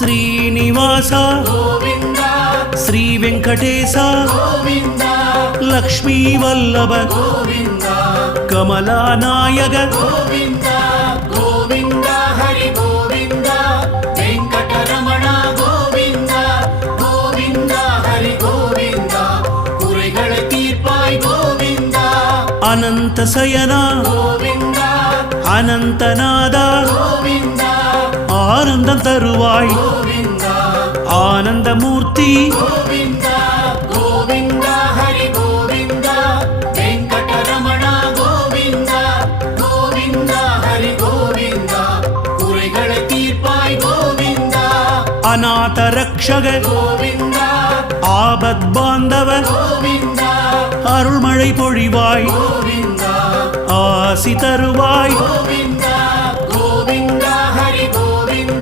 శ్రీనివాస గోవింద శ్రీ వెంకటేశ గోవింద లక్ష్మీ వల్లభ గోవింద కమలానాయక గోవింద గోవింద హరి గోవింద వెంకటరమణ గోవింద గోవింద హరి గోవింద குறைகளை தீர்ப்பாய் கோவிந்த అనంత శయన கோவிந்த అనంతనాద கோவிந்த ஆனந்தம் தருவாய் கோவிந்த ஆனந்தமூர்த்தி கோவிந்த கோவிந்த ஹரி கோவிந்த வெங்கடரமண கோவிந்த கோவிந்த ஹரி கோவிந்த குறைகளை தீர்ப்பாய் கோவிந்த அநாத ரக்ஷக கோவிந்த ஆபத் பாந்தவ கோவிந்த அருள்மழை பொழிவாய் கோவிந்த ஆசி தருவாய் கோவிந்த